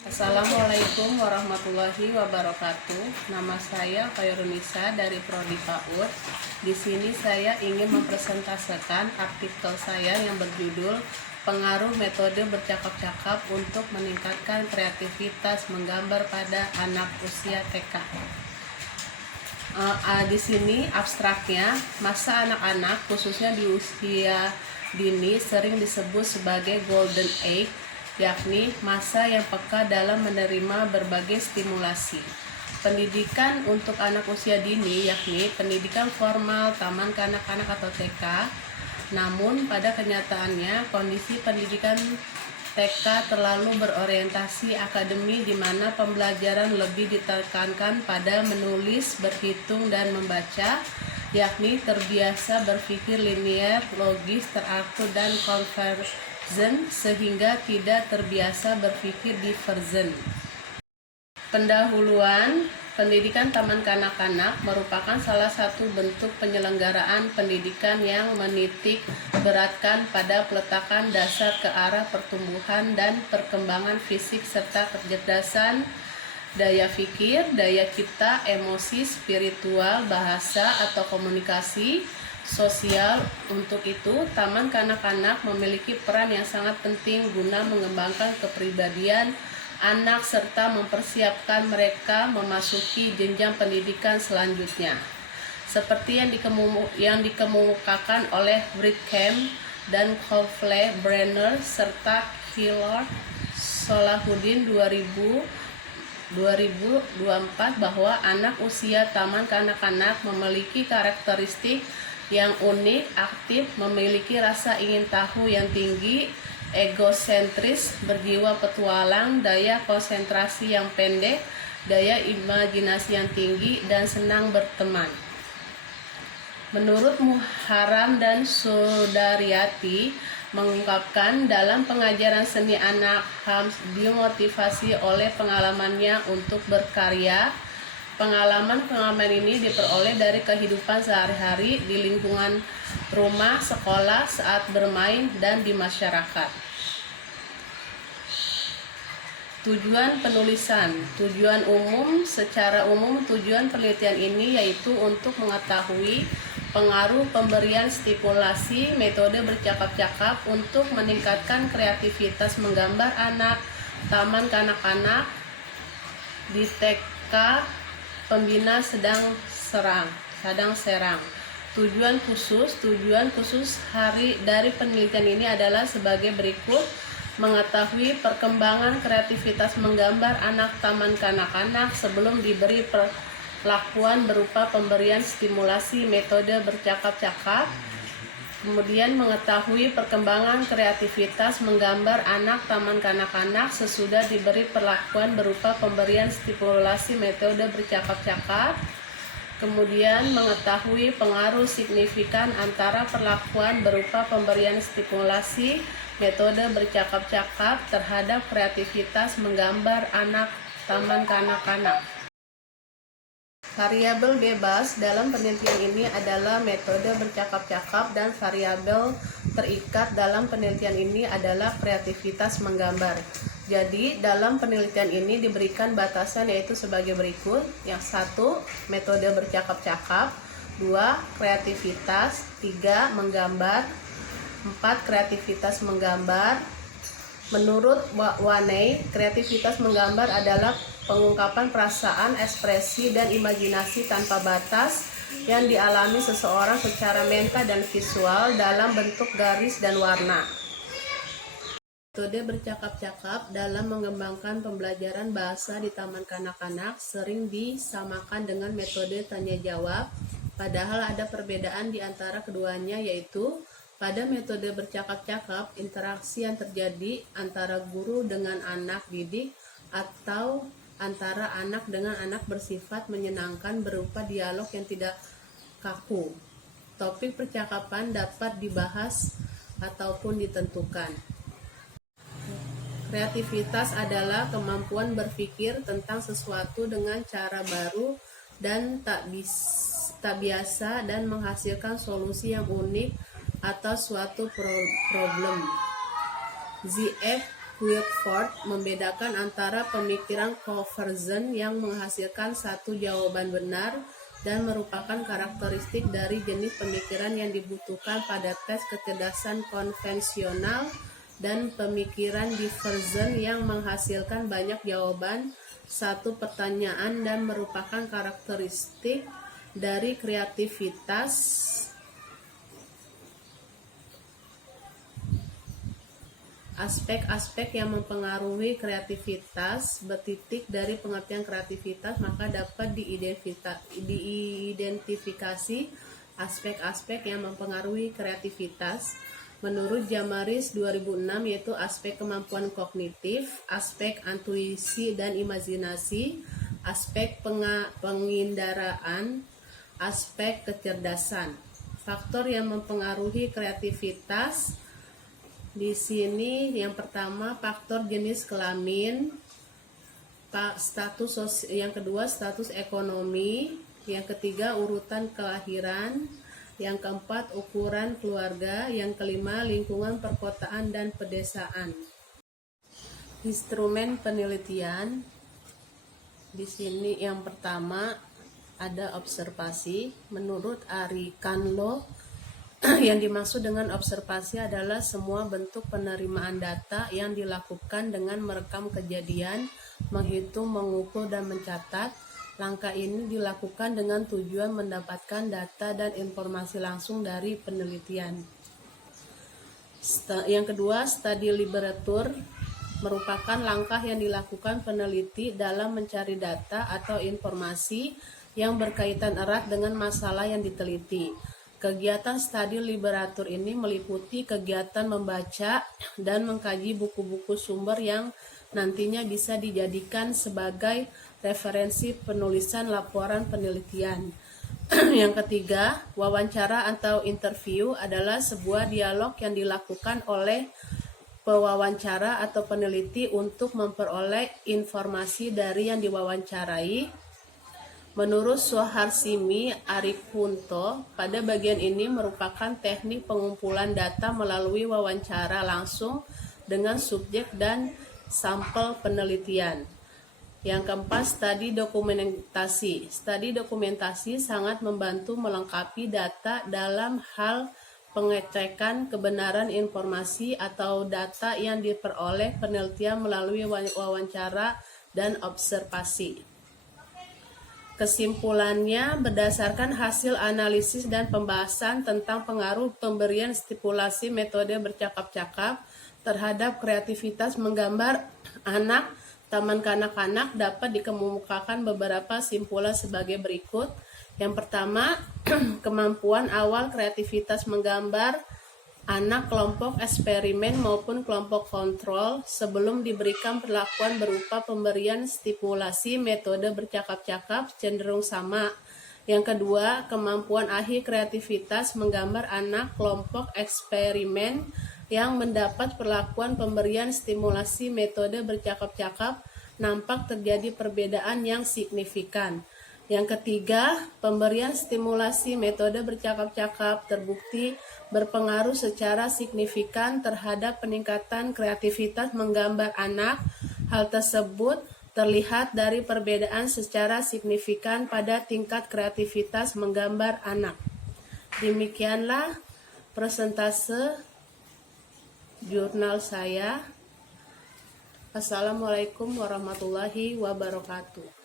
Assalamualaikum warahmatullahi wabarakatuh. Nama saya Khairunisa dari Prodi PAUD. Di sini saya ingin mempresentasikan artikel saya yang berjudul Pengaruh Metode Bercakap-cakap untuk Meningkatkan Kreativitas Menggambar pada Anak Usia TK. Di sini abstraknya, masa anak-anak khususnya di usia dini sering disebut sebagai golden age, yakni masa yang peka dalam menerima berbagai stimulasi. Pendidikan untuk anak usia dini yakni pendidikan formal taman kanak-kanak atau TK. Namun pada kenyataannya kondisi pendidikan TK terlalu berorientasi akademi di mana pembelajaran lebih ditekankan pada menulis, berhitung, dan membaca, yakni terbiasa berpikir linear, logis, teratur, dan konvergen, sehingga tidak terbiasa berpikir divergen. Pendahuluan pendidikan taman kanak-kanak merupakan salah satu bentuk penyelenggaraan pendidikan yang menitik beratkan pada peletakan dasar ke arah pertumbuhan dan perkembangan fisik serta kecerdasan, daya pikir, daya cipta, emosi, spiritual, bahasa atau komunikasi sosial. Untuk itu, taman kanak-kanak memiliki peran yang sangat penting guna mengembangkan kepribadian anak serta mempersiapkan mereka memasuki jenjang pendidikan selanjutnya. Seperti yang dikemukakan oleh Brigham dan Hopefle, Brenner serta Killer Solahuddin 2024 bahwa anak usia taman kanak-kanak memiliki karakteristik yang unik, aktif, memiliki rasa ingin tahu yang tinggi, egosentris, berjiwa petualang, daya konsentrasi yang pendek, daya imajinasi yang tinggi, dan senang berteman. Menurut Muharram dan Sudaryati mengungkapkan dalam pengajaran seni anak harus dimotivasi oleh pengalamannya untuk berkarya. Pengalaman-pengalaman ini diperoleh dari kehidupan sehari-hari di lingkungan rumah, sekolah, saat bermain, dan di masyarakat. Tujuan penulisan. Tujuan umum. Secara umum, tujuan penelitian ini yaitu untuk mengetahui pengaruh pemberian stimulasi metode bercakap-cakap untuk meningkatkan kreativitas menggambar anak taman kanak-kanak di TK Pembina Sedang Serang. Tujuan khusus hari dari penelitian ini adalah sebagai berikut: mengetahui perkembangan kreativitas menggambar anak taman kanak-kanak sebelum diberi perlakuan berupa pemberian stimulasi metode bercakap-cakap. Kemudian mengetahui perkembangan kreativitas menggambar anak taman kanak-kanak sesudah diberi perlakuan berupa pemberian stimulasi metode bercakap-cakap. Kemudian mengetahui pengaruh signifikan antara perlakuan berupa pemberian stimulasi metode bercakap-cakap terhadap kreativitas menggambar anak taman kanak-kanak. Variabel bebas dalam penelitian ini adalah metode bercakap-cakap dan variabel terikat dalam penelitian ini adalah kreativitas menggambar. Jadi, dalam penelitian ini diberikan batasan yaitu sebagai berikut. Yang 1, metode bercakap-cakap. 2, kreativitas. 3, menggambar. 4, kreativitas menggambar. Menurut Waney, kreativitas menggambar adalah pengungkapan perasaan, ekspresi, dan imajinasi tanpa batas yang dialami seseorang secara mental dan visual dalam bentuk garis dan warna. Metode bercakap-cakap dalam mengembangkan pembelajaran bahasa di taman kanak-kanak sering disamakan dengan metode tanya-jawab, padahal ada perbedaan di antara keduanya, yaitu pada metode bercakap-cakap, interaksi yang terjadi antara guru dengan anak didik atau antara anak dengan anak bersifat menyenangkan berupa dialog yang tidak kaku. Topik percakapan dapat dibahas ataupun ditentukan. Kreativitas adalah kemampuan berpikir tentang sesuatu dengan cara baru dan tak biasa dan menghasilkan solusi yang unik atas suatu problem. Z.F. Wilford membedakan antara pemikiran convergent yang menghasilkan satu jawaban benar dan merupakan karakteristik dari jenis pemikiran yang dibutuhkan pada tes kecerdasan konvensional, dan pemikiran divergent yang menghasilkan banyak jawaban satu pertanyaan dan merupakan karakteristik dari kreativitas. Aspek-aspek yang mempengaruhi kreativitas bertitik dari pengertian kreativitas, maka dapat diidentifikasi aspek-aspek yang mempengaruhi kreativitas menurut Jamaris 2006, yaitu aspek kemampuan kognitif, aspek intuisi dan imajinasi, aspek pengindaraan, aspek kecerdasan. Faktor yang mempengaruhi kreativitas di sini yang pertama faktor jenis kelamin, yang kedua status ekonomi, yang ketiga urutan kelahiran, yang keempat ukuran keluarga, yang kelima lingkungan perkotaan dan pedesaan. Instrumen penelitian di sini yang pertama ada observasi. Menurut Ari Kanlo, yang dimaksud dengan observasi adalah semua bentuk penerimaan data yang dilakukan dengan merekam kejadian, menghitung, mengukur, dan mencatat. Langkah ini dilakukan dengan tujuan mendapatkan data dan informasi langsung dari penelitian. Yang kedua, study literature merupakan langkah yang dilakukan peneliti dalam mencari data atau informasi yang berkaitan erat dengan masalah yang diteliti. Kegiatan studi literatur ini meliputi kegiatan membaca dan mengkaji buku-buku sumber yang nantinya bisa dijadikan sebagai referensi penulisan laporan penelitian. Yang ketiga, wawancara atau interview adalah sebuah dialog yang dilakukan oleh pewawancara atau peneliti untuk memperoleh informasi dari yang diwawancarai. Menurut Suharsimi Arikunto, pada bagian ini merupakan teknik pengumpulan data melalui wawancara langsung dengan subjek dan sampel penelitian. Yang keempat, studi dokumentasi. Studi dokumentasi sangat membantu melengkapi data dalam hal pengecekan kebenaran informasi atau data yang diperoleh penelitian melalui wawancara dan observasi. Kesimpulannya, berdasarkan hasil analisis dan pembahasan tentang pengaruh pemberian stipulasi metode bercakap-cakap terhadap kreativitas menggambar anak taman kanak-kanak, dapat dikemukakan beberapa simpulan sebagai berikut. Yang pertama, kemampuan awal kreativitas menggambar anak kelompok eksperimen maupun kelompok kontrol sebelum diberikan perlakuan berupa pemberian stipulasi metode bercakap-cakap cenderung sama. Yang kedua, kemampuan akhir kreativitas menggambar anak kelompok eksperimen yang mendapat perlakuan pemberian stimulasi metode bercakap-cakap nampak terjadi perbedaan yang signifikan. Yang ketiga, pemberian stimulasi metode bercakap-cakap terbukti berpengaruh secara signifikan terhadap peningkatan kreativitas menggambar anak. Hal tersebut terlihat dari perbedaan secara signifikan pada tingkat kreativitas menggambar anak. Demikianlah presentase jurnal saya. Assalamualaikum warahmatullahi wabarakatuh.